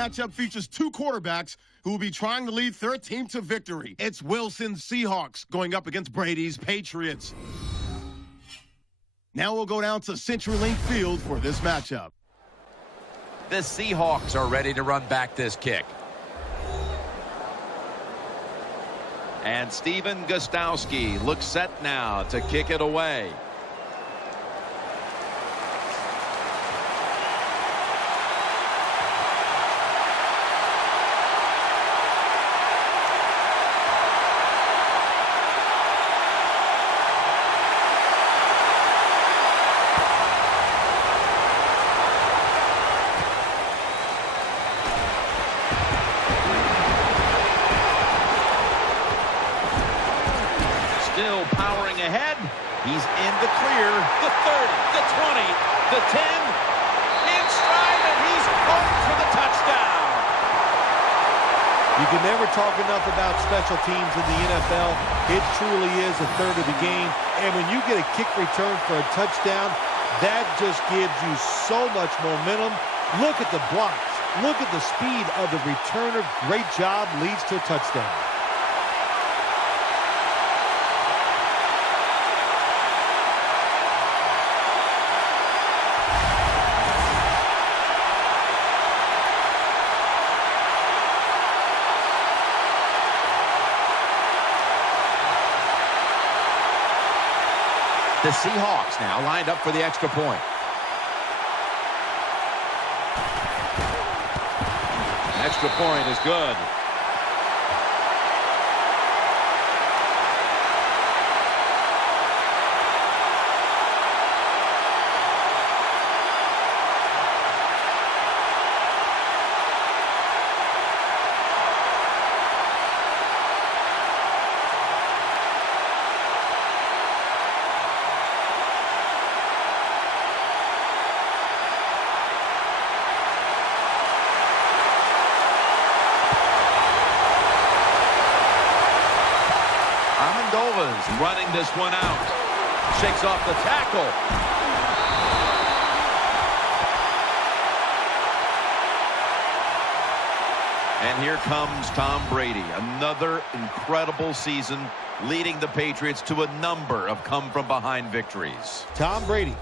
matchup features two quarterbacks who will be trying to lead their team to victory. It's Wilson's Seahawks going up against Brady's Patriots. Now we'll go down to CenturyLink Field for this matchup. The Seahawks are ready to run back this kick. And Steven Gostowski looks set now to kick it away. Still powering ahead. He's in the clear. The 30, the 20, the 10. In stride, and he's home for the touchdown. You can never talk enough about special teams in the NFL. It truly is a third of the game. And when you get a kick return for a touchdown, that just gives you so much momentum. Look at the blocks. Look at the speed of the returner. Great job, leads to a touchdown. The Seahawks now lined up for the extra point. Extra point is good. Running this one out. Shakes off the tackle. And here comes Tom Brady. Another incredible season, leading the Patriots to a number of come-from-behind victories. Tom Brady,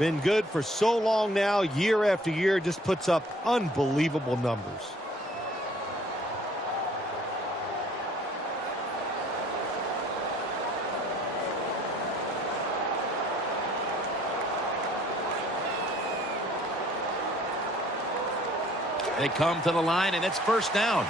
been good for so long now, year after year, just puts up unbelievable numbers. They come to the line, and it's first down.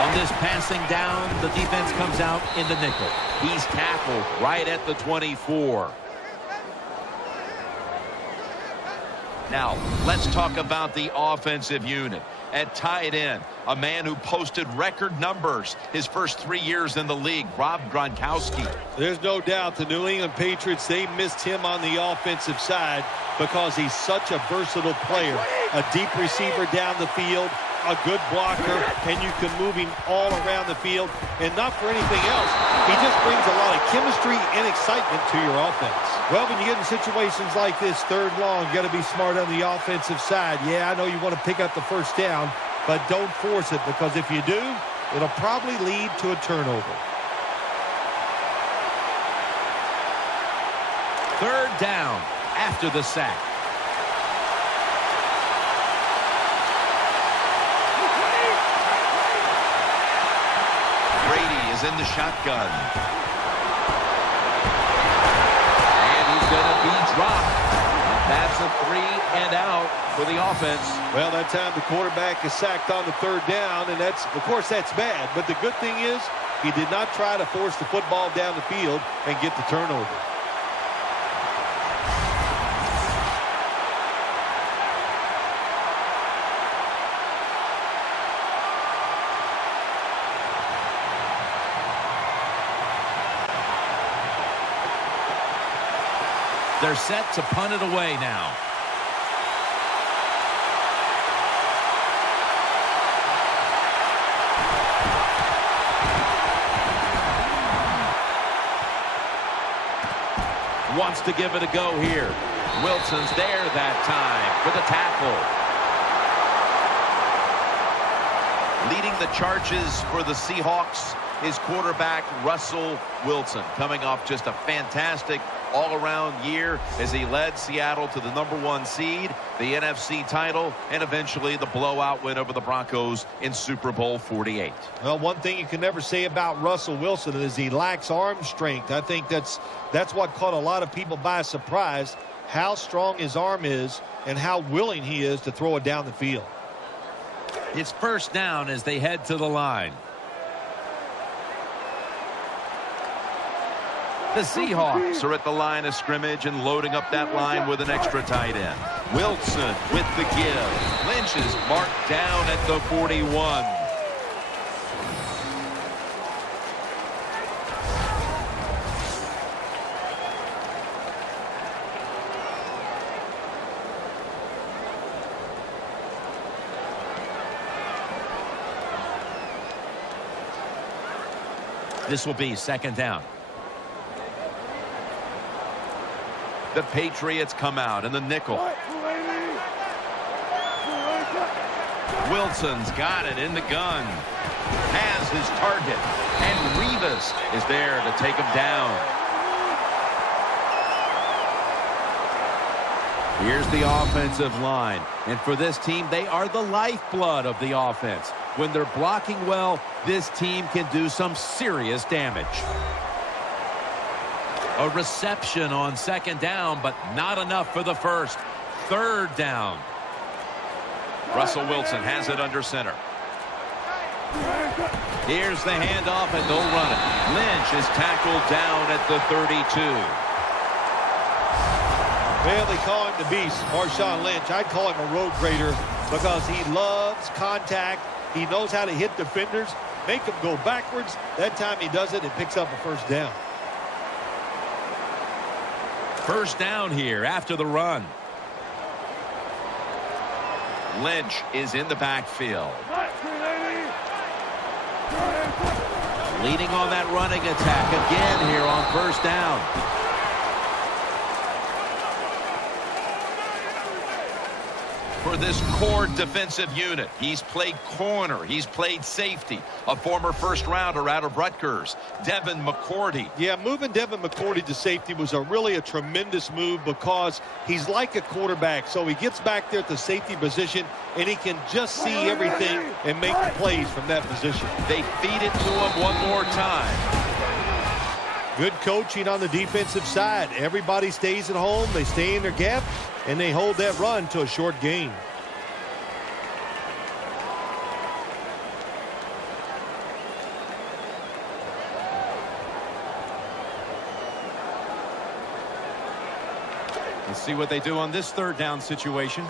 On this passing down, the defense comes out in the nickel. He's tackled right at the 24. Now, let's talk about the offensive unit. At tight end, a man who posted record numbers his first 3 years in the league, Rob Gronkowski. There's no doubt the New England Patriots, they missed him on the offensive side because he's such a versatile player. A deep receiver down the field, a good blocker, and you can move him all around the field. And not for anything else, he just brings a lot of chemistry and excitement to your offense. Well, when you get in situations like this, third long, you got to be smart on the offensive side. Yeah, I know you want to pick up the first down, but don't force it, because if you do, it'll probably lead to a turnover. Third down after the sack. Brady is in the shotgun. And he's going to be dropped. That's a 3-and-out for the offense. Well, that time the quarterback is sacked on the third down, and that's, of course, that's bad. But the good thing is he did not try to force the football down the field and get the turnover. They're set to punt it away now. wants to give it a go here. Wilson's there that time for the tackle. Leading the charges for the Seahawks is quarterback Russell Wilson, coming off just a fantastic all-around year as he led Seattle to the #1 seed, the NFC title, and eventually the blowout win over the Broncos in Super Bowl 48. Well, one thing you can never say about Russell Wilson is he lacks arm strength. I think that's what caught a lot of people by surprise, how strong his arm is and how willing he is to throw it down the field. It's first down as they head to the line. The Seahawks are at the line of scrimmage and loading up that line with an extra tight end. Wilson with the give. Lynch is marked down at the 41. This will be second down. The Patriots come out in the nickel. Wilson's got it in the gun. Has his target. And Rivas is there to take him down. Here's the offensive line. And for this team, they are the lifeblood of the offense. When they're blocking well, this team can do some serious damage. A reception on second down, but not enough for the first. Third down. Russell Wilson has it under center. Here's the handoff, and they'll run it. Lynch is tackled down at the 32. Well, they call him the beast, Marshawn Lynch. I'd call him a road grader because he loves contact. He knows how to hit defenders, make them go backwards. That time he does it and picks up a first down. First down here after the run. Lynch is in the backfield. Leading on that running attack again here on first down. For this core defensive unit, he's played corner, he's played safety, a former first-rounder out of Rutgers, Devin McCourty. Yeah, moving Devin McCourty to safety was really a tremendous move because he's like a quarterback, so he gets back there at the safety position and he can just see everything and make the plays from that position. They feed it to him one more time. Good coaching on the defensive side. Everybody stays at home, they stay in their gap, and they hold that run to a short gain. Let's see what they do on this third down situation.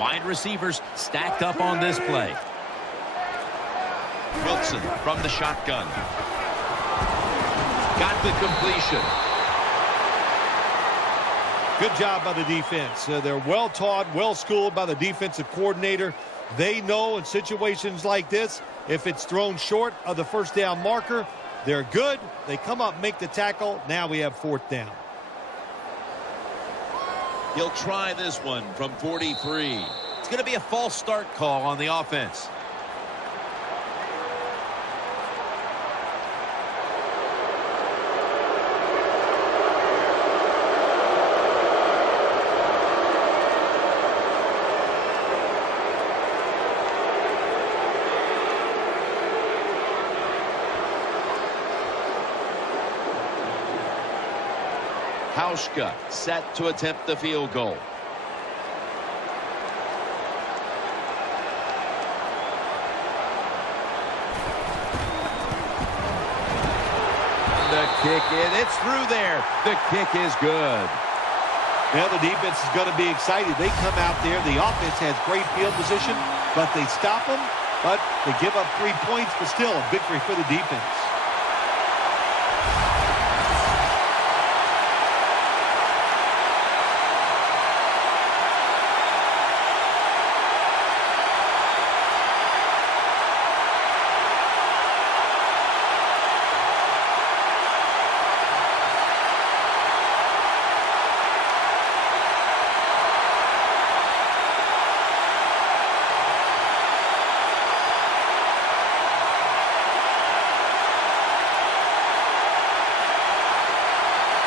Wide receivers stacked up on this play. Wilson from the shotgun. Got the completion. Good job by the defense. They're well taught, well schooled by the defensive coordinator. They know in situations like this, if it's thrown short of the first down marker, they're good. They come up, make the tackle. Now we have fourth down. He'll try this one from 43. It's going to be a false start call on the offense. Hauschka set to attempt the field goal. The kick it's through there. The kick is good. Now the defense is going to be excited. They come out there. The offense has great field position, but they stop them. But they give up 3 points, but still a victory for the defense.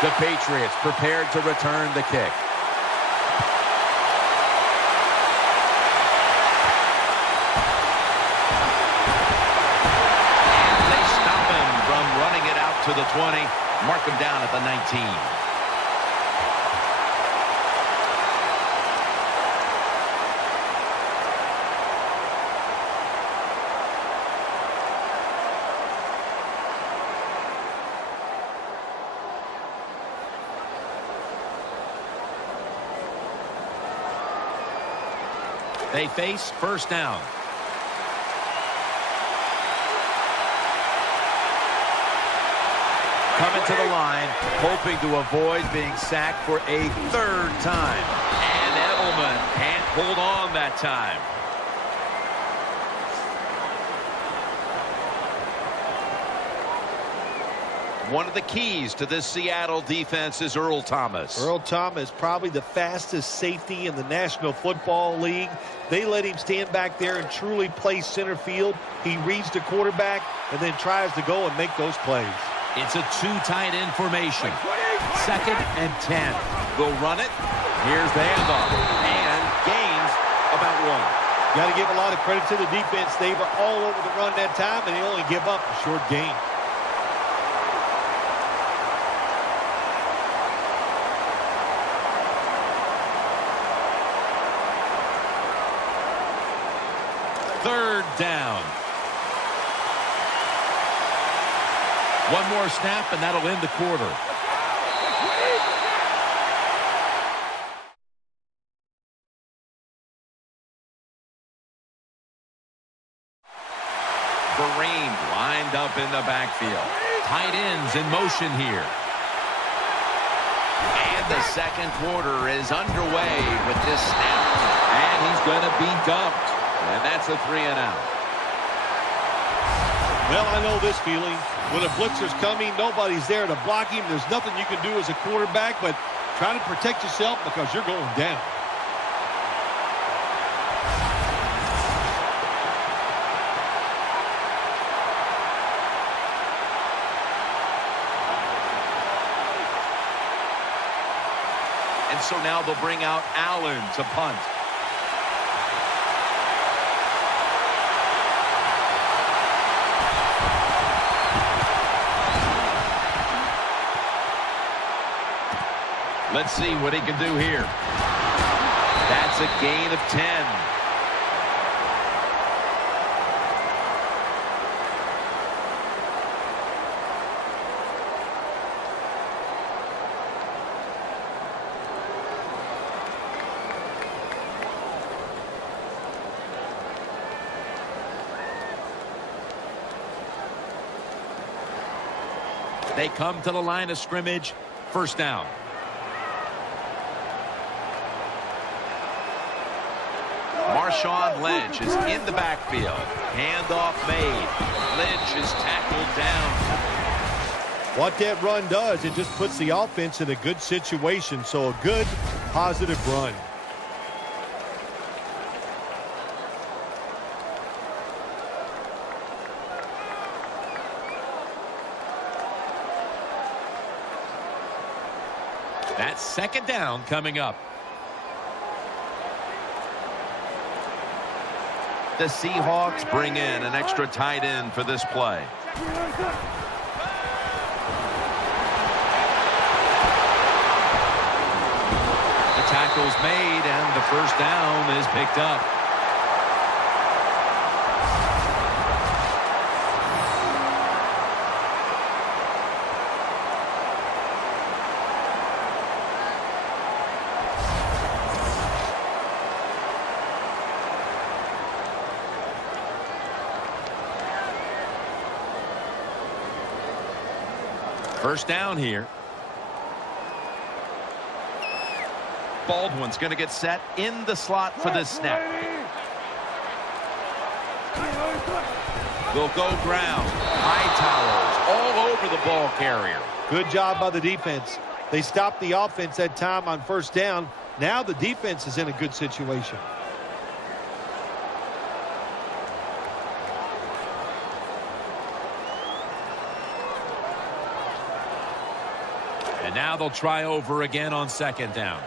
The Patriots prepared to return the kick. And they stop him from running it out to the 20. Mark him down at the 19. They face first down. Coming to the line, hoping to avoid being sacked for a third time. And Edelman can't hold on that time. One of the keys to this Seattle defense is Earl Thomas. Earl Thomas, probably the fastest safety in the National Football League. They let him stand back there and truly play center field. He reads the quarterback and then tries to go and make those plays. It's a two tight end formation. 2nd and 10. They'll run it. Here's the handoff. And gains about 1. Got to give a lot of credit to the defense. They were all over the run that time, and they only give up a short gain. Third down. One more snap, and that'll end the quarter. Vereen lined up in the backfield. Tight ends in motion here. And the second quarter is underway with this snap. And he's going to be dumped. And that's a 3-and-out. Well, I know this feeling. When a blitzer's coming, nobody's there to block him. There's nothing you can do as a quarterback, but try to protect yourself because you're going down. And so now they'll bring out Allen to punt. Let's see what he can do here. That's a gain of 10. They come to the line of scrimmage. First down. Marshawn Lynch is in the backfield. Handoff made. Lynch is tackled down. What that run does, it just puts the offense in a good situation. So a good, positive run. That's second down coming up. The Seahawks bring in an extra tight end for this play. The tackle's made, and the first down is picked up. First down here. Baldwin's going to get set in the slot for this snap. They'll go ground. High towers all over the ball carrier. Good job by the defense. They stopped the offense that time on first down. Now the defense is in a good situation. And now they'll try over again on second down.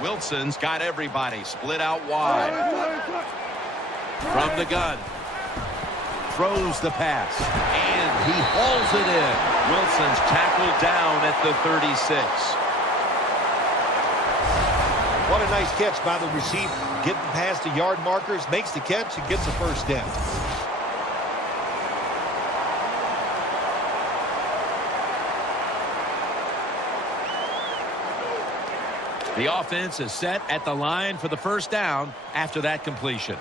Wilson's got everybody split out wide. From the gun. Throws the pass. And he hauls it in. Wilson's tackled down at the 36. What a nice catch by the receiver. Getting past the yard markers, makes the catch, and gets a first down. The offense is set at the line for the first down after that completion.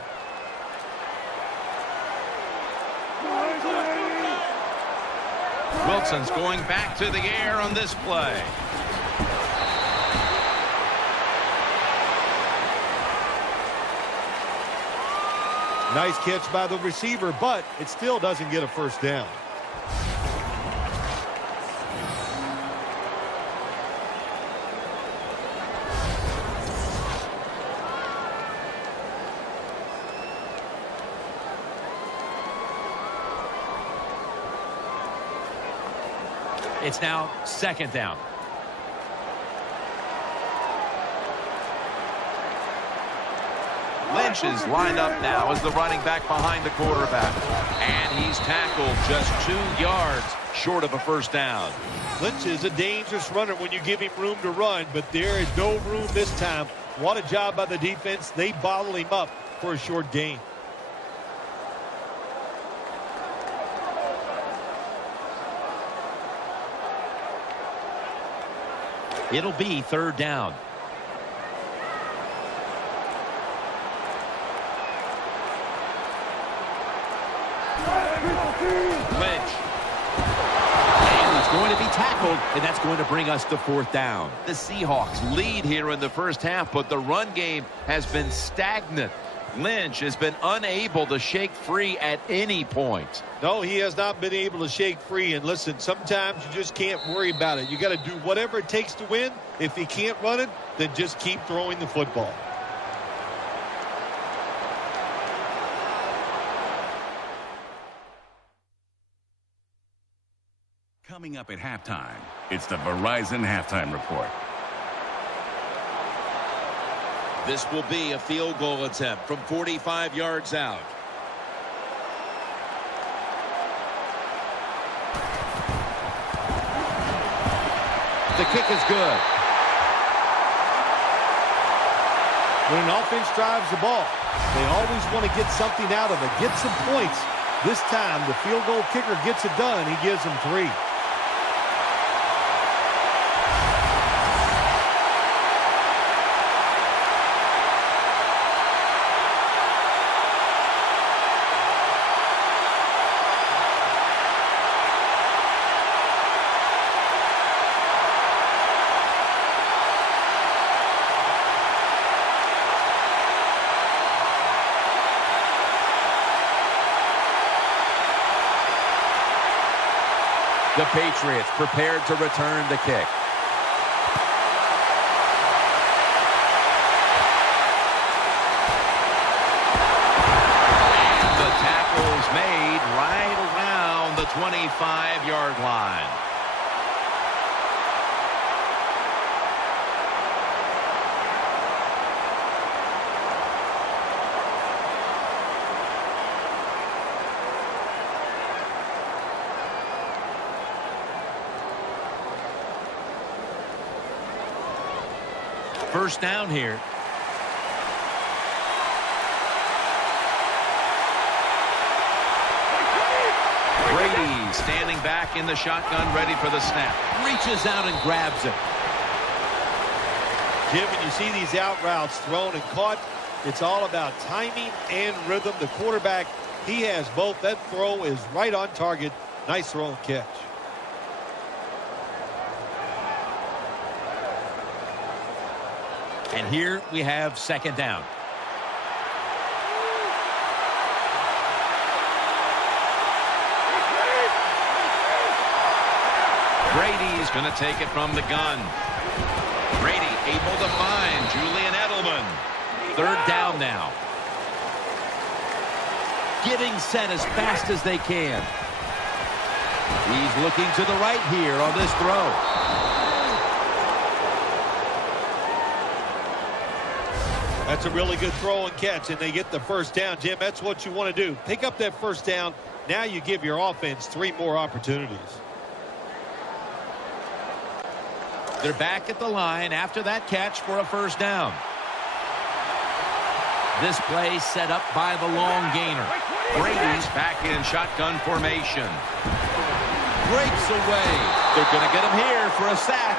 Wilson's going back to the air on this play. Nice catch by the receiver, but it still doesn't get a first down. It's now second down. Lynch is lined up now as the running back behind the quarterback. And he's tackled just 2 yards short of a first down. Lynch is a dangerous runner when you give him room to run, but there is no room this time. What a job by the defense. They bottle him up for a short gain. It'll be third down. Lynch. And he's going to be tackled, and that's going to bring us to fourth down. The Seahawks lead here in the first half, but the run game has been stagnant. Lynch has been unable to shake free at any point. No, he has not been able to shake free. And listen, sometimes you just can't worry about it. You got to do whatever it takes to win. If he can't run it, then just keep throwing the football. Coming up at halftime, it's the Verizon Halftime Report. This will be a field goal attempt from 45 yards out. The kick is good. When an offense drives the ball, they always want to get something out of it, get some points. This time, the field goal kicker gets it done. He gives them 3. The Patriots prepared to return the kick. And the tackle's made right around the 25-yard line. First down here. Brady standing back in the shotgun, ready for the snap. Reaches out and grabs it. Jim, when you see these out routes thrown and caught, it's all about timing and rhythm. The quarterback, he has both. That throw is right on target. Nice throw and catch. And here we have second down. Brady's going to take it from the gun. Brady able to find Julian Edelman. Third down now. Getting set as fast as they can. He's looking to the right here on this throw. That's a really good throw and catch, and they get the first down. Jim, that's what you want to do. Pick up that first down. Now you give your offense 3 more opportunities. They're back at the line after that catch for a first down. This play set up by the long gainer. Brady's back in shotgun formation. Breaks away. They're going to get him here for a sack.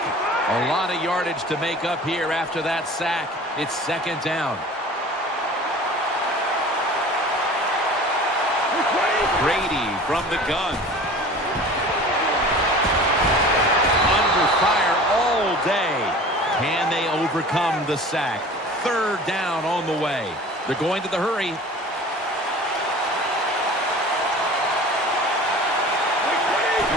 A lot of yardage to make up here after that sack. It's second down. Brady from the gun. Under fire all day. Can they overcome the sack? Third down on the way. They're going to the hurry.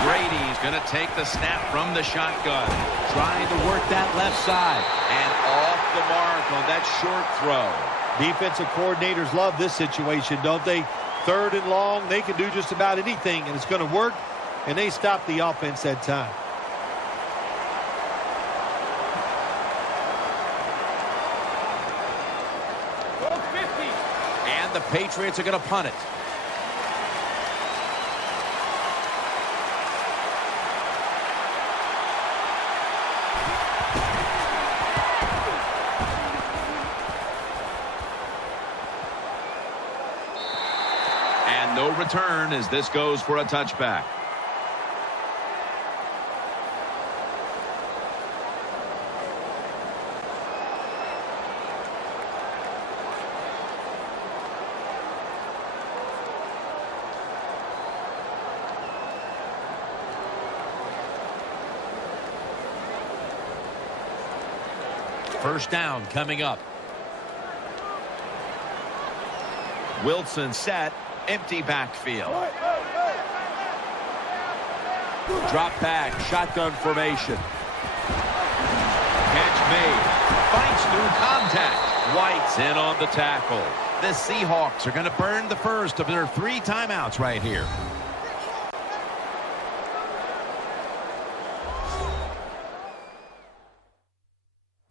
Brady's going to take the snap from the shotgun. Trying to work that left side. And off the mark on that short throw. Defensive coordinators love this situation, don't they? Third and long, they can do just about anything, and it's going to work, and they stop the offense that time. And the Patriots are going to punt it. No return as this goes for a touchback. First down coming up. Wilson set. Empty backfield. Drop back, shotgun formation. Catch made. Fights through contact. White's in on the tackle. The Seahawks are going to burn the first of their 3 timeouts right here.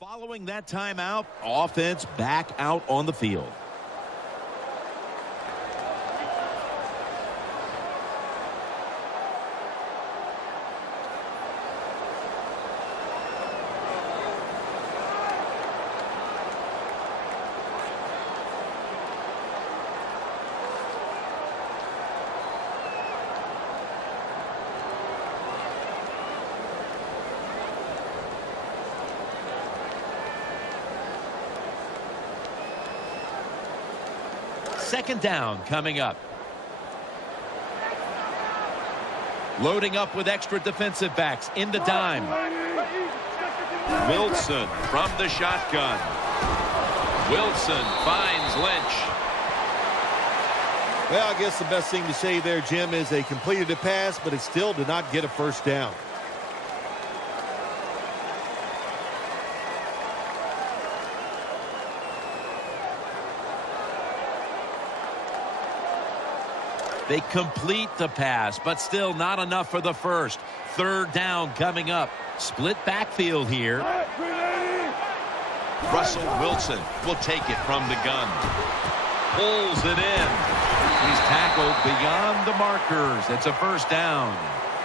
Following that timeout, offense back out on the field. Second down coming up. Loading up with extra defensive backs in the dime. Wilson from the shotgun. Wilson finds Lynch. Well, I guess the best thing to say there, Jim, is they completed a pass, but it still did not get a first down. They complete the pass, but still not enough for the first. Third down coming up. Split backfield here. Russell Wilson will take it from the gun. Pulls it in. He's tackled beyond the markers. It's a first down.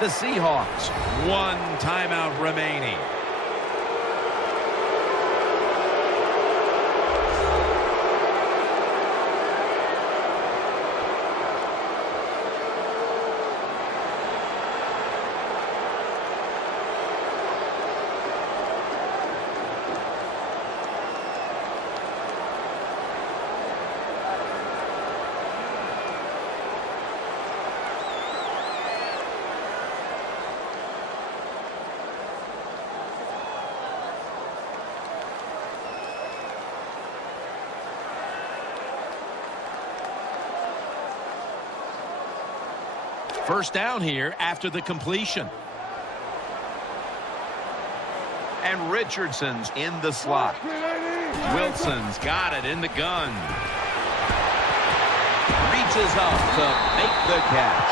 The Seahawks, 1 timeout remaining. First down here after the completion. And Richardson's in the slot. Wilson's got it in the gun. Reaches up to make the catch.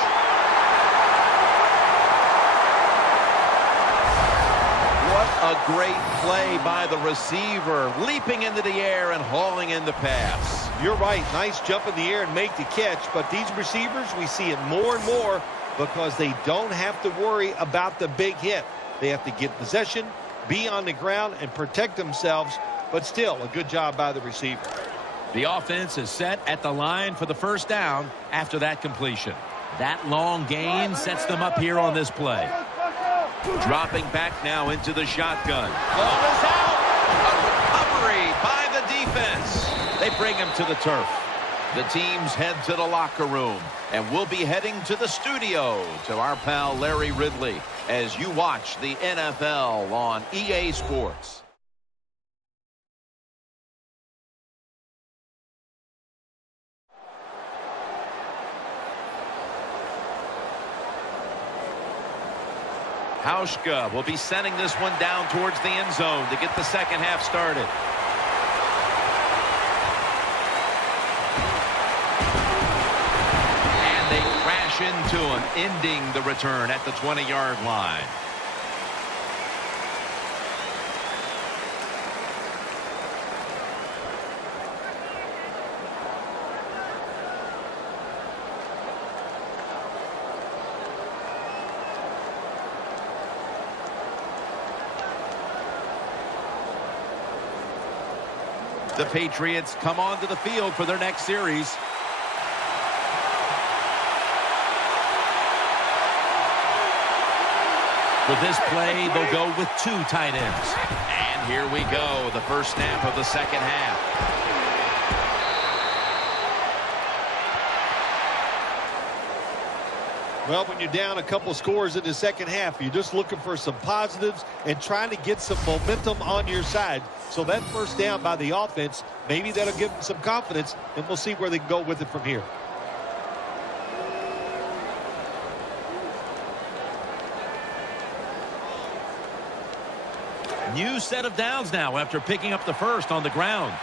A great play by the receiver, leaping into the air and hauling in the pass. You're right. Nice jump in the air and make the catch. But these receivers, we see it more and more because they don't have to worry about the big hit. They have to get possession, be on the ground, and protect themselves. But still, a good job by the receiver. The offense is set at the line for the first down after that completion. That long gain sets them up here on this play. Dropping back now into the shotgun. Ball is out. A recovery by the defense. They bring him to the turf. The teams head to the locker room, and we'll be heading to the studio to our pal Larry Ridley as you watch the NFL on EA Sports. Hauschka will be sending this one down towards the end zone to get the second half started. And they crash into him, ending the return at the 20-yard line. The Patriots come onto the field for their next series. For this play, they'll go with 2 tight ends. And here we go, the first snap of the second half. Well, when you're down a couple scores in the second half, you're just looking for some positives and trying to get some momentum on your side. So that first down by the offense, maybe that'll give them some confidence, and we'll see where they can go with it from here. New set of downs now after picking up the first on the ground.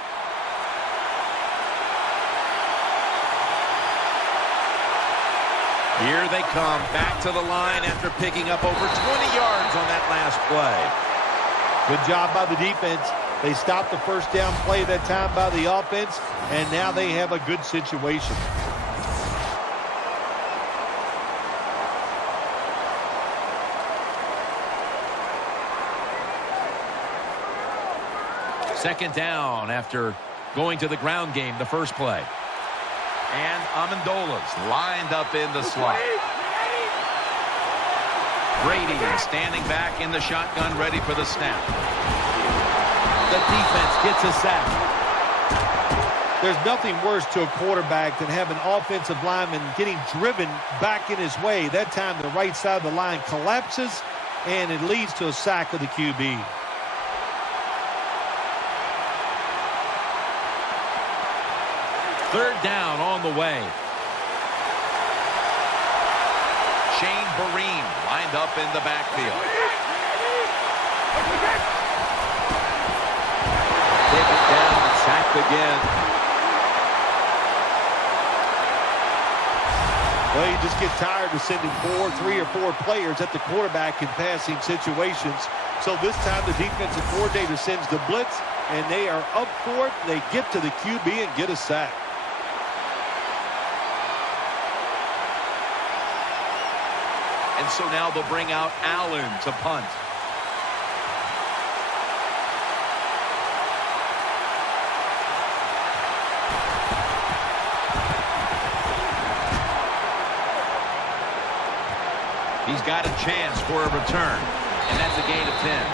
Here they come back to the line after picking up over 20 yards on that last play. Good job by the defense. They stopped the first down play that time by the offense, and now they have a good situation. Second down after going to the ground game the first play. And Amendola's lined up in the slot. Brady standing back in the shotgun, ready for the snap. The defense gets a sack. There's nothing worse to a quarterback than having an offensive lineman getting driven back in his way. That time the right side of the line collapses, and it leads to a sack of the QB. Third down on the way. Shane Vereen lined up in the backfield. Taken down and sacked again. Well, you just get tired of sending 3 or 4 players at the quarterback in passing situations. So this time the defensive coordinator sends the blitz, and they are up for it. They get to the QB and get a sack. And so now they'll bring out Allen to punt. He's got a chance for a return, and that's a gain of 10.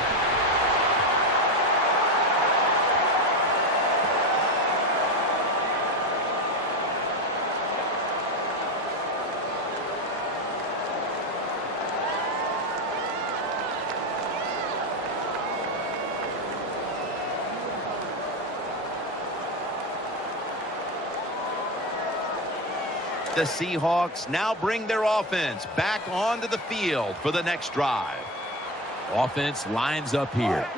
The Seahawks now bring their offense back onto the field for the next drive. Offense lines up here.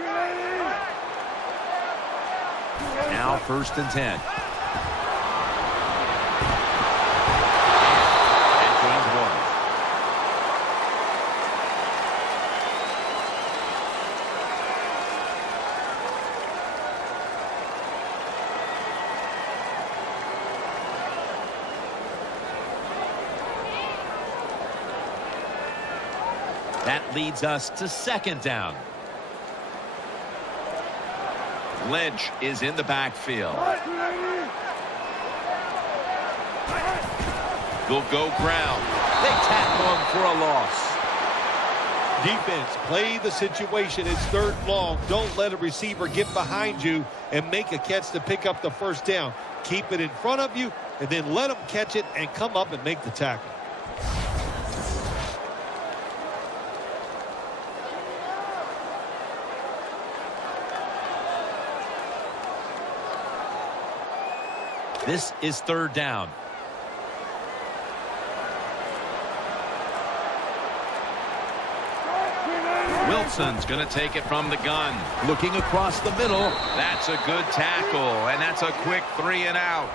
Now 1st and 10. That gains 1. That leads us to second down. Lynch is in the backfield. They'll go ground. They tackle him for a loss. Defense, play the situation. It's third and long. Don't let a receiver get behind you and make a catch to pick up the first down. Keep it in front of you, and then let them catch it and come up and make the tackle. This is third down. Wilson's going to take it from the gun. Looking across the middle. That's a good tackle, and that's a quick 3 and out.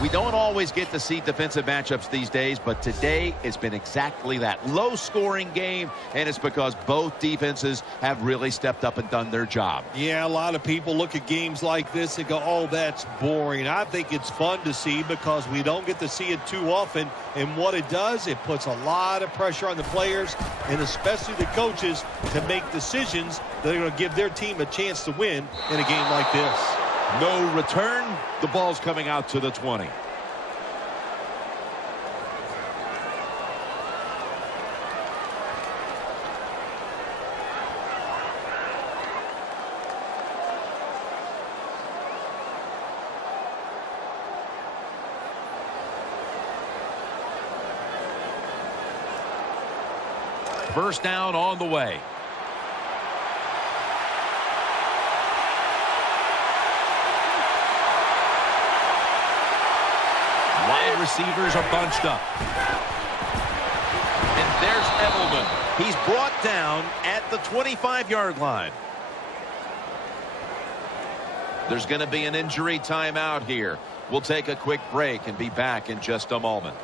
We don't always get to see defensive matchups these days, but today it's been exactly that. Low-scoring game, and it's because both defenses have really stepped up and done their job. Yeah, a lot of people look at games like this and go, oh, that's boring. I think it's fun to see because we don't get to see it too often. And what it does, it puts a lot of pressure on the players and especially the coaches to make decisions that are going to give their team a chance to win in a game like this. No return. The ball's coming out to the 20. First down on the way. Wide receivers are bunched up. And there's Edelman. He's brought down at the 25-yard line. There's going to be an injury timeout here. We'll take a quick break and be back in just a moment.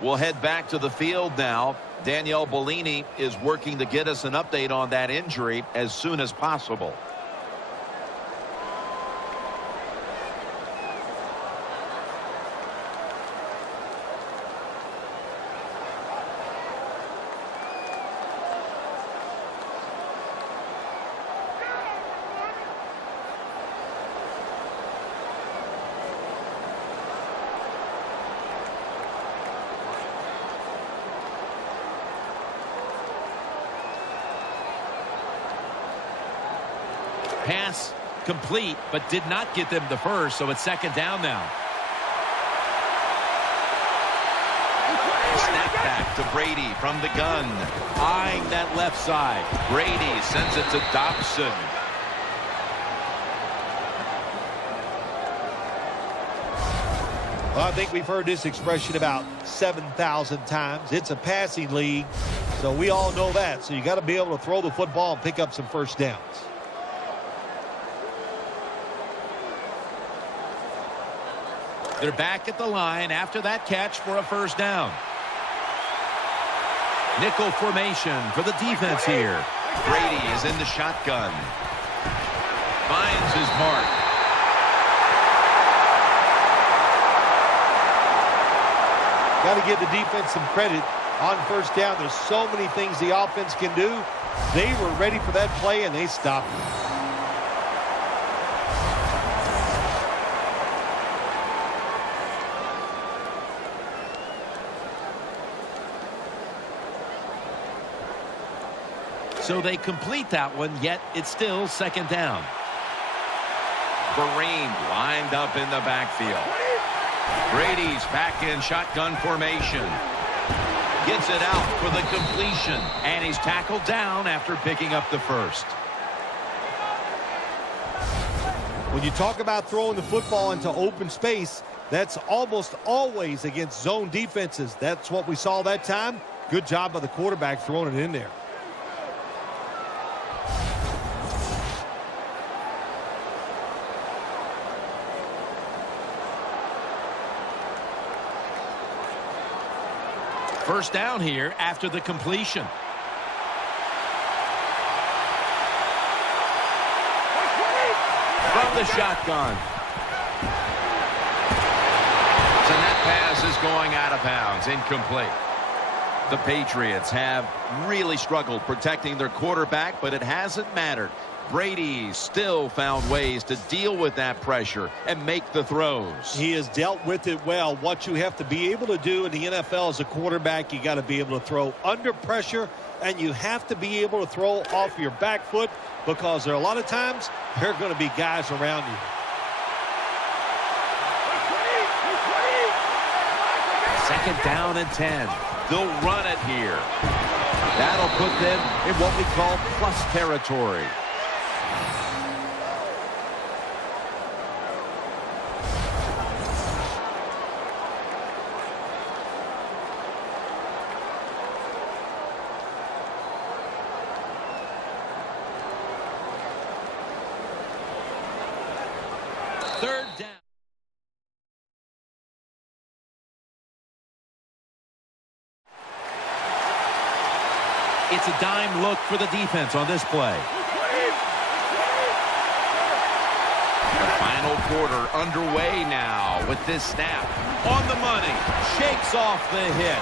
We'll head back to the field now. Danielle Bellini is working to get us an update on that injury as soon as possible. Pass complete, but did not get them the first, so it's second down now. Snap back to Brady from the gun. Eyeing that left side. Brady sends it to Dobson. Well, I think we've heard this expression about 7,000 times. It's a passing league, so we all know that. So you got to be able to throw the football and pick up some first downs. They're back at the line after that catch for a first down. Nickel formation for the defense here. Brady is in the shotgun. Finds his mark. Got to give the defense some credit on first down. There's so many things the offense can do. They were ready for that play, and they stopped it. So they complete that one, yet it's still second down. Vereen lined up in the backfield. Brady's back in shotgun formation. Gets it out for the completion. And he's tackled down after picking up the first. When you talk about throwing the football into open space, that's almost always against zone defenses. That's what we saw that time. Good job by the quarterback throwing it in there. First down here after the completion. From the shotgun. And that pass is going out of bounds, incomplete. The Patriots have really struggled protecting their quarterback, but it hasn't mattered. Brady still found ways to deal with that pressure and make the throws. He has dealt with it well. What you have to be able to do in the NFL as a quarterback, you got to be able to throw under pressure, and you have to be able to throw off your back foot, because there are a lot of times there are going to be guys around you. Second down and 10. They'll run it here. That'll put them in what we call plus territory. Third down. It's a dime look for the defense on this play. The final quarter underway now with this snap. On the money. Shakes off the hit.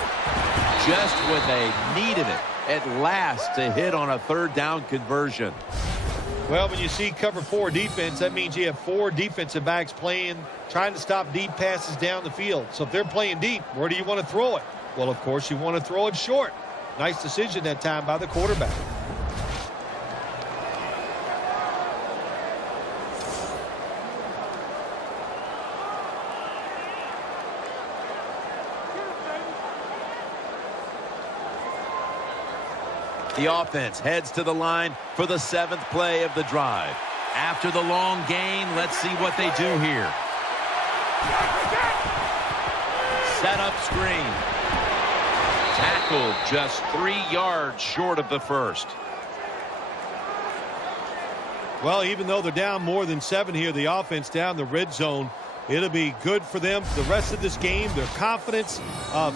Just when they needed it at last to hit on a third down conversion. Well, when you see cover 4 defense, that means you have 4 defensive backs trying to stop deep passes down the field. So if they're playing deep, where do you want to throw it? Well, of course, you want to throw it short. Nice decision that time by the quarterback. The offense heads to the line for the 7th play of the drive. After the long gain, let's see what they do here. Set up screen. Tackled just 3 yards short of the first. Well, even though they're down more than 7 here, the offense down the red zone, it'll be good for them for the rest of this game. Their confidence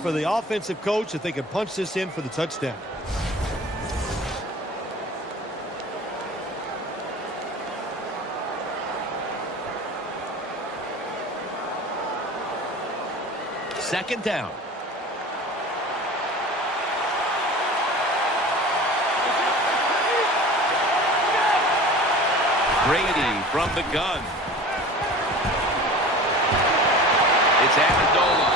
for the offensive coach that they can punch this in for the touchdown. Second down. Brady from the gun. It's Amendola.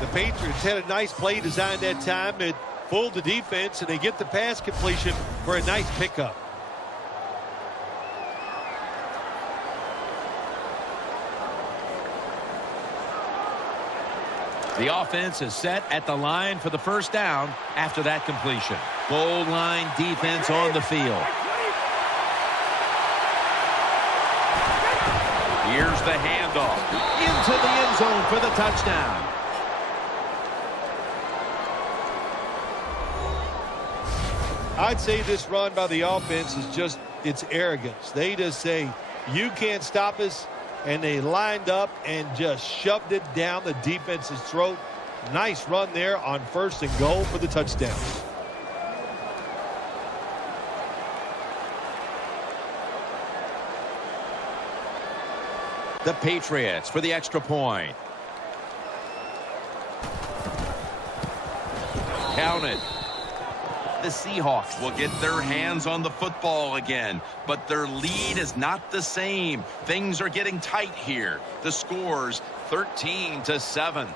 The Patriots had a nice play design that time. It fooled the defense, and they get the pass completion for a nice pickup. The offense is set at the line for the first down after that completion. Goal line defense on the field. Here's the handoff. Into the end zone for the touchdown. I'd say this run by the offense is just, it's arrogance. They just say, you can't stop us. And they lined up and just shoved it down the defense's throat. Nice run there on 1st and goal for the touchdown. The Patriots for the extra point. Counted. The Seahawks will get their hands on the football again, but their lead is not the same. Things are getting tight here. The score's 13-7.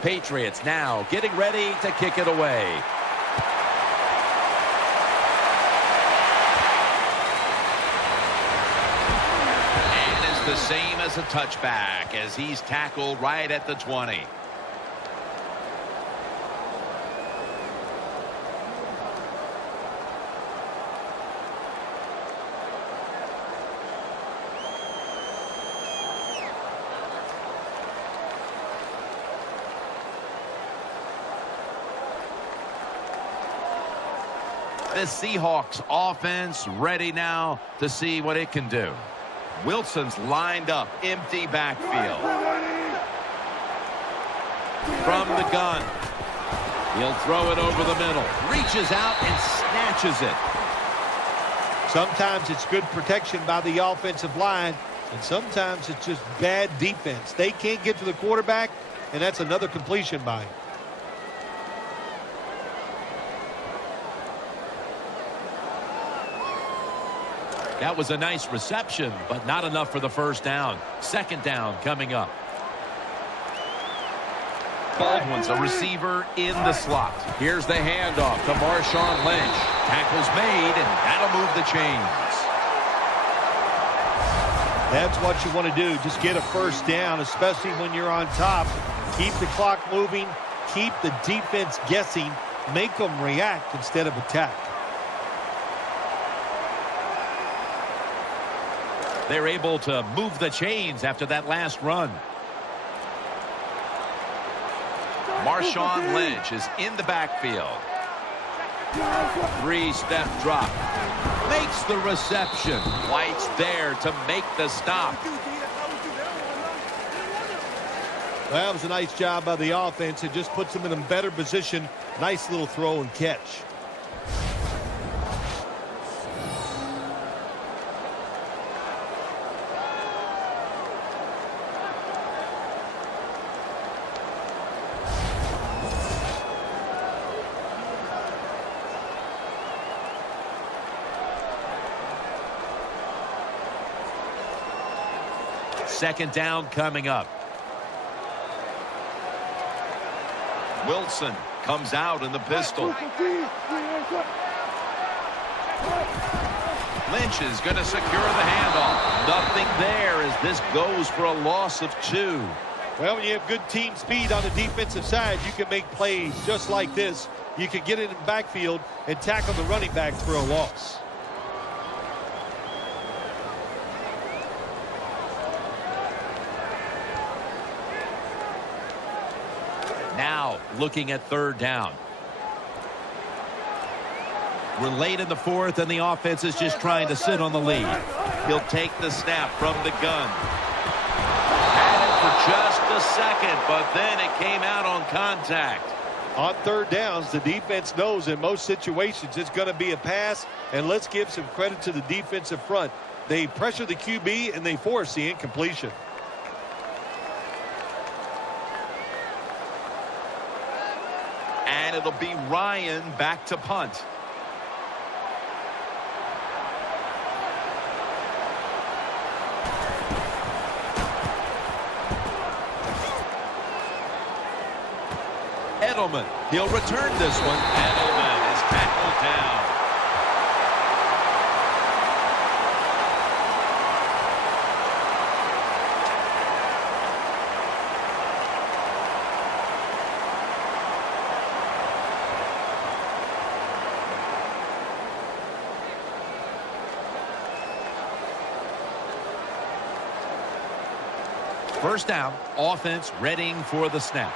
Patriots now getting ready to kick it away. The same as a touchback as he's tackled right at the 20. The Seahawks offense ready now to see what it can do. Wilson's lined up, empty backfield. From the gun. He'll throw it over the middle. Reaches out and snatches it. Sometimes it's good protection by the offensive line, and sometimes it's just bad defense. They can't get to the quarterback, and that's another completion by him. That was a nice reception, but not enough for the first down. Second down coming up. Baldwin's a receiver in the slot. Here's the handoff to Marshawn Lynch. Tackle's made, and that'll move the chains. That's what you want to do. Just get a first down, especially when you're on top. Keep the clock moving. Keep the defense guessing. Make them react instead of attack. They're able to move the chains after that last run. Marshawn Lynch is in the backfield. Three-step drop. Makes the reception. White's there to make the stop. Well, that was a nice job by the offense. It just puts them in a better position. Nice little throw and catch. Second down coming up. Wilson comes out in the pistol. Lynch is going to secure the handoff. Nothing there as this goes for a loss of 2. Well, when you have good team speed on the defensive side, you can make plays just like this. You can get it in the backfield and tackle the running back for a loss. Now looking at third down. We're late in the fourth, and the offense is just trying to sit on the lead. He'll take the snap from the gun. Had it for just a second, but then it came out on contact. On third downs, the defense knows in most situations it's going to be a pass, and let's give some credit to the defensive front. They pressure the QB, and they force the incompletion. And it'll be Ryan back to punt. Edelman, he'll return this one. Edelman is tackled down. First down, offense readying for the snap.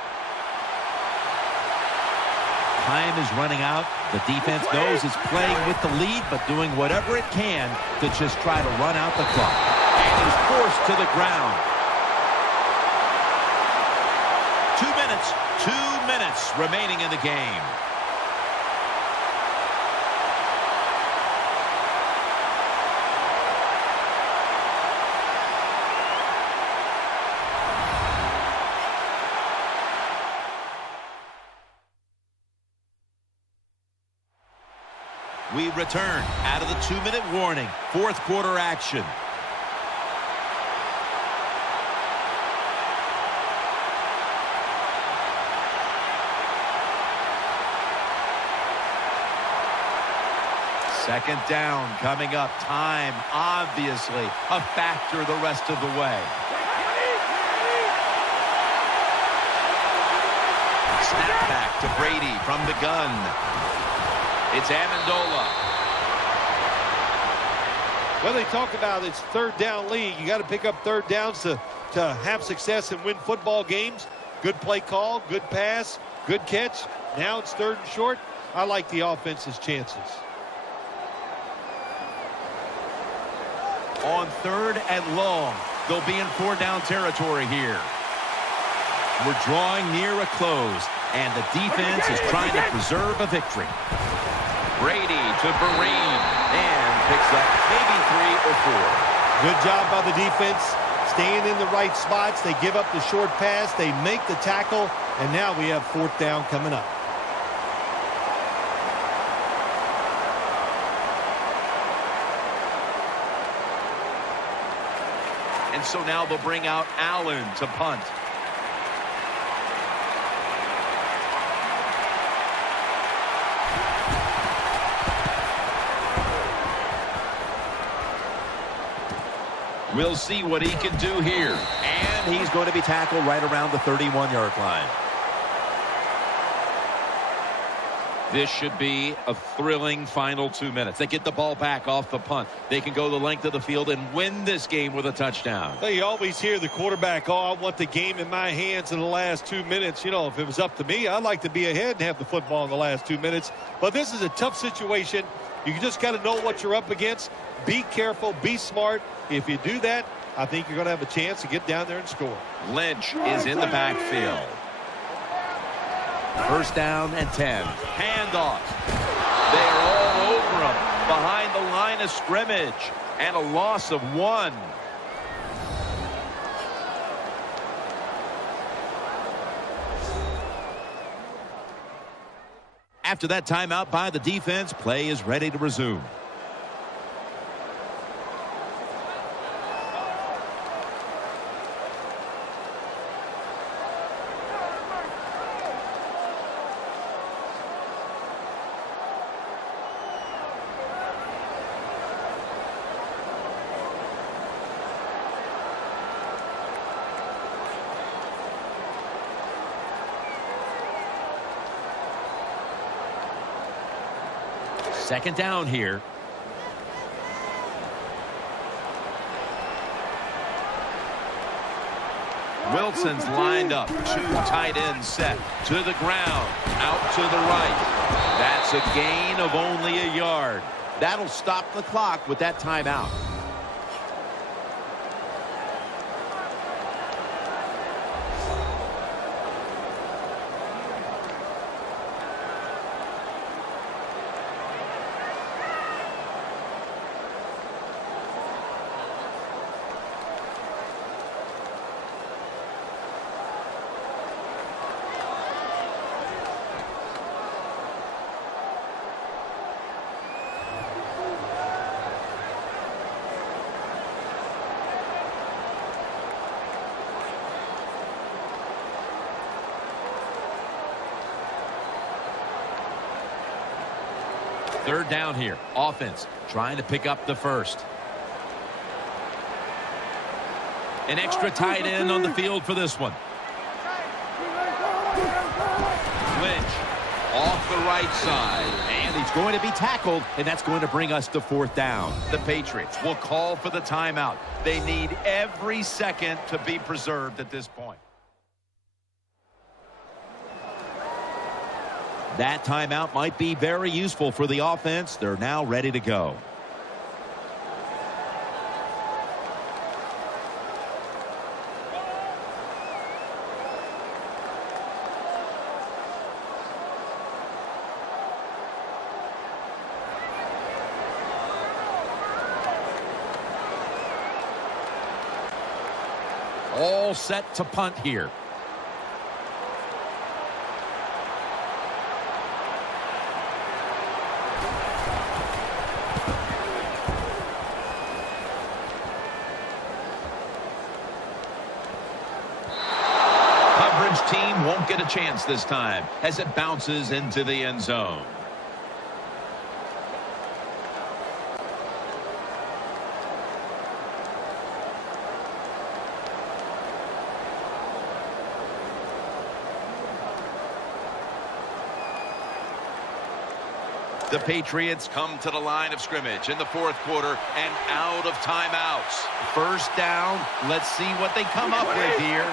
Time is running out. The defense knows it's playing with the lead, but doing whatever it can to just try to run out the clock. And he's forced to the ground. 2 minutes remaining in the game. We return out of the 2-minute warning. Fourth quarter action. Second down coming up. Time, obviously, a factor the rest of the way. Snap back to Brady from the gun. It's Amendola. Well, they talk about it's third down league. You got to pick up third downs to have success and win football games. Good play call, good pass, good catch. Now it's third and short. I like the offense's chances. On 3rd and long. They'll be in 4-down territory here. We're drawing near a close, and the defense is trying to preserve a victory. Brady to Vereen, and picks up maybe 3 or 4. Good job by the defense, staying in the right spots. They give up the short pass, they make the tackle, and now we have 4th down coming up. And so now they'll bring out Allen to punt. We'll see what he can do here. And he's going to be tackled right around the 31-yard line. This should be a thrilling final 2 minutes. They get the ball back off the punt. They can go the length of the field and win this game with a touchdown. You always hear the quarterback, oh, I want the game in my hands in the last 2 minutes. You know, if it was up to me, I'd like to be ahead and have the football in the last 2 minutes. But this is a tough situation. You just got to know what you're up against. Be careful, be smart. If you do that, I think you're going to have a chance to get down there and score. Lynch is in the backfield. 1st down and 10. Handoff. They're all over him behind the line of scrimmage. And a loss of 1. After that timeout by the defense, play is ready to resume. Second down here. Wilson's lined up. 2 tight ends set. To the ground. Out to the right. That's a gain of only a yard. That'll stop the clock with that timeout. Third down here. Offense trying to pick up the first. An extra tight end on the field for this one. Lynch off the right side. And he's going to be tackled, and that's going to bring us to 4th down. The Patriots will call for the timeout. They need every second to be preserved at this point. That timeout might be very useful for the offense. They're now ready to go. All set to punt here. Team won't get a chance this time as it bounces into the end zone. The Patriots come to the line of scrimmage in the 4th quarter and out of timeouts. 1st down. Let's see what they come up with here.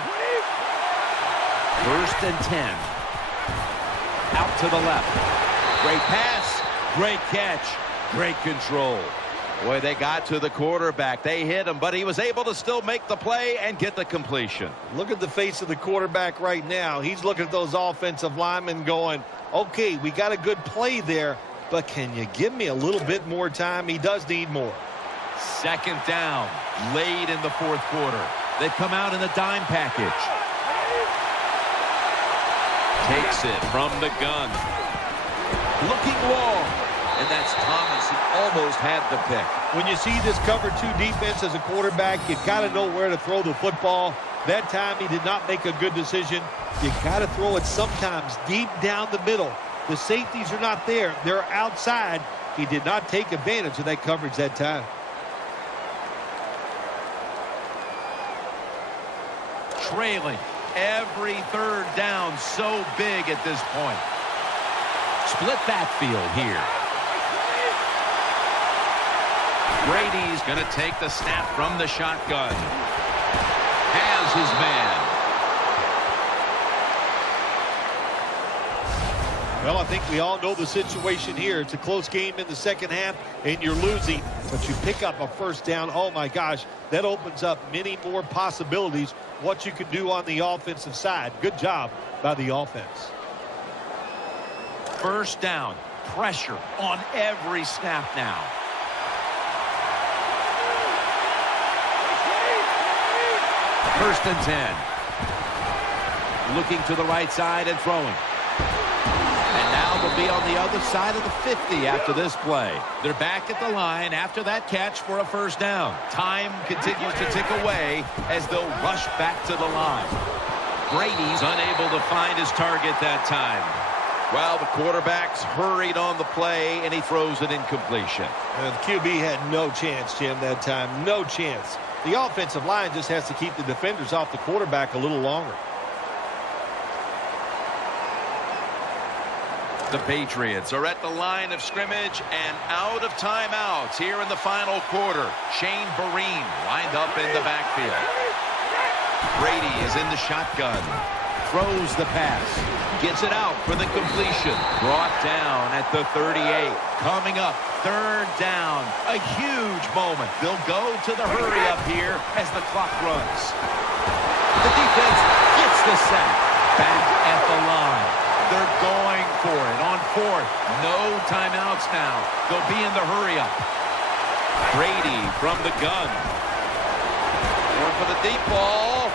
1st and 10. Out to the left. Great pass. Great catch. Great control. Boy, they got to the quarterback. They hit him, but he was able to still make the play and get the completion. Look at the face of the quarterback right now. He's looking at those offensive linemen going, okay, we got a good play there, but can you give me a little bit more time? He does need more. Second down, late in the fourth quarter. They've come out in the dime package. Takes it from the gun. Looking long. And that's Thomas who almost had the pick. When you see this cover 2 defense as a quarterback, you've got to know where to throw the football. That time he did not make a good decision. You got to throw it sometimes deep down the middle. The safeties are not there. They're outside. He did not take advantage of that coverage that time. Trailing every third down, so big at this point. Split backfield here. Brady's going to take the snap from the shotgun. Has his man. Well, I think we all know the situation here. It's a close game in the second half, and you're losing. But you pick up a first down. Oh, my gosh. That opens up many more possibilities what you can do on the offensive side. Good job by the offense. First down. Pressure on every snap now. First and 10. Looking to the right side and throwing. And now they'll be on the other side of the 50 after this play. They're back at the line after that catch for a first down. Time continues to tick away as they'll rush back to the line. Brady's unable to find his target that time. Well, the quarterback's hurried on the play, and he throws an incompletion. And the QB had no chance, Jim, that time. No chance. The offensive line just has to keep the defenders off the quarterback a little longer. The Patriots are at the line of scrimmage and out of timeouts here in the final quarter. Shane Vereen lined up in the backfield. Brady is in the shotgun. Throws the pass. Gets it out for the completion. Brought down at the 38. Coming up, third down. A huge moment. They'll go to the hurry up here as the clock runs. The defense gets the sack. Back at the line. They're going for it on fourth. No timeouts now. They'll be in the hurry up. Brady from the gun. Going for the deep ball.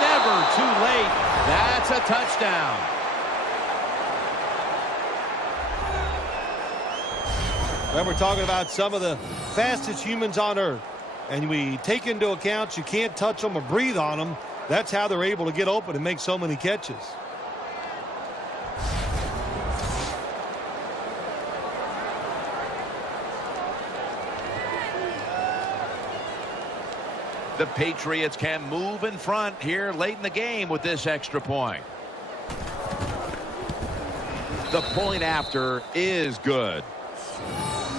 Never too late. That's a touchdown. Well, we're talking about some of the fastest humans on earth. And we take into account you can't touch them or breathe on them. That's how they're able to get open and make so many catches. The Patriots can move in front here late in the game with this extra point. The point after is good.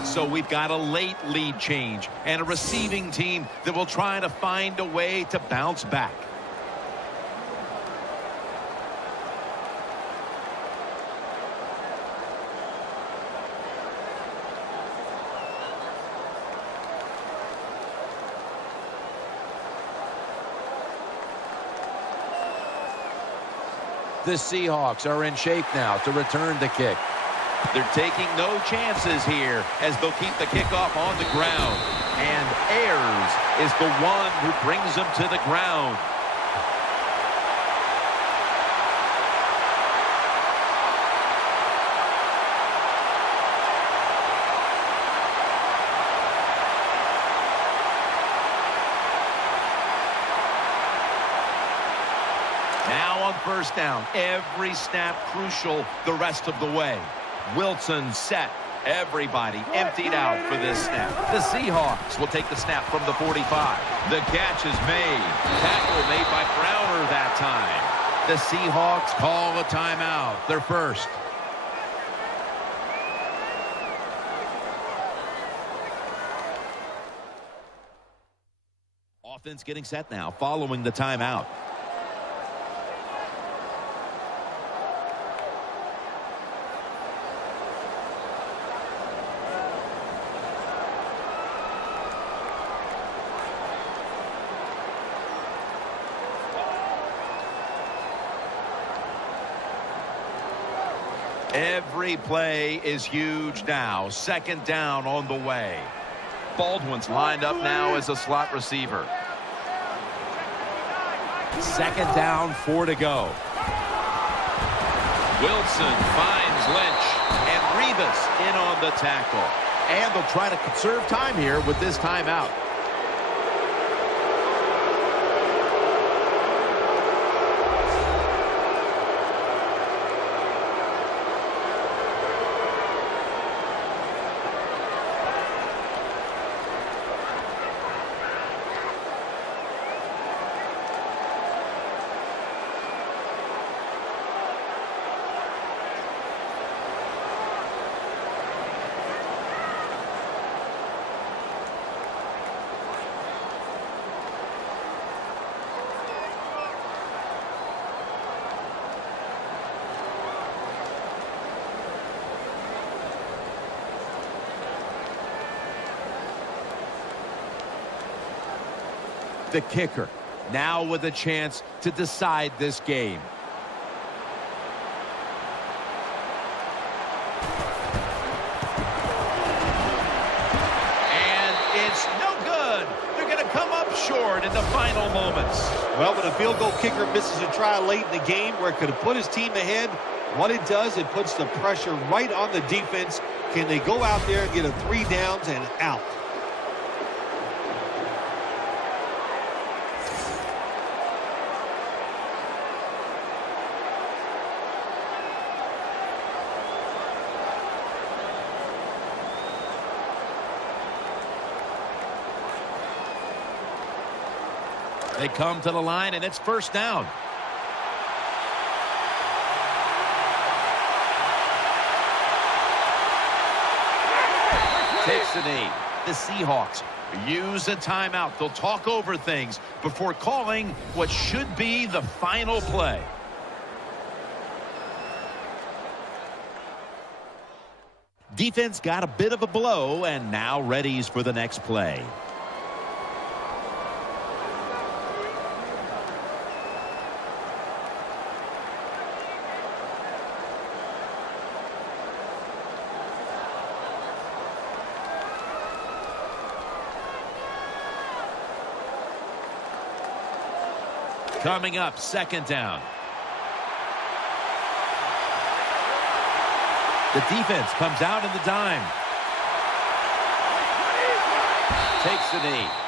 So we've got a late lead change and a receiving team that will try to find a way to bounce back. The Seahawks are in shape now to return the kick. They're taking no chances here as they'll keep the kickoff on the ground. And Ayers is the one who brings them to the ground. First down. Every snap crucial the rest of the way. Wilson set. Everybody emptied out for this snap. The Seahawks will take the snap from the 45. The catch is made. Tackle made by Browner that time. The Seahawks call a timeout. Their first. Offense getting set now following the timeout. Every play is huge now. Second down on the way. Baldwin's lined up now as a slot receiver. Second down, 4 to go. Wilson finds Lynch, and Rivas in on the tackle. And they'll try to conserve time here with this timeout. The kicker, now with a chance to decide this game. And it's no good. They're going to come up short in the final moments. Well, when a field goal kicker misses a try late in the game where it could have put his team ahead, what it does, it puts the pressure right on the defense. Can they go out there and get a 3 downs and out? They come to the line, and it's first down. Takes the knee. The Seahawks use a timeout. They'll talk over things before calling what should be the final play. Defense got a bit of a blow and now readies for the next play. Coming up, second down. The defense comes out in the dime. Takes the knee.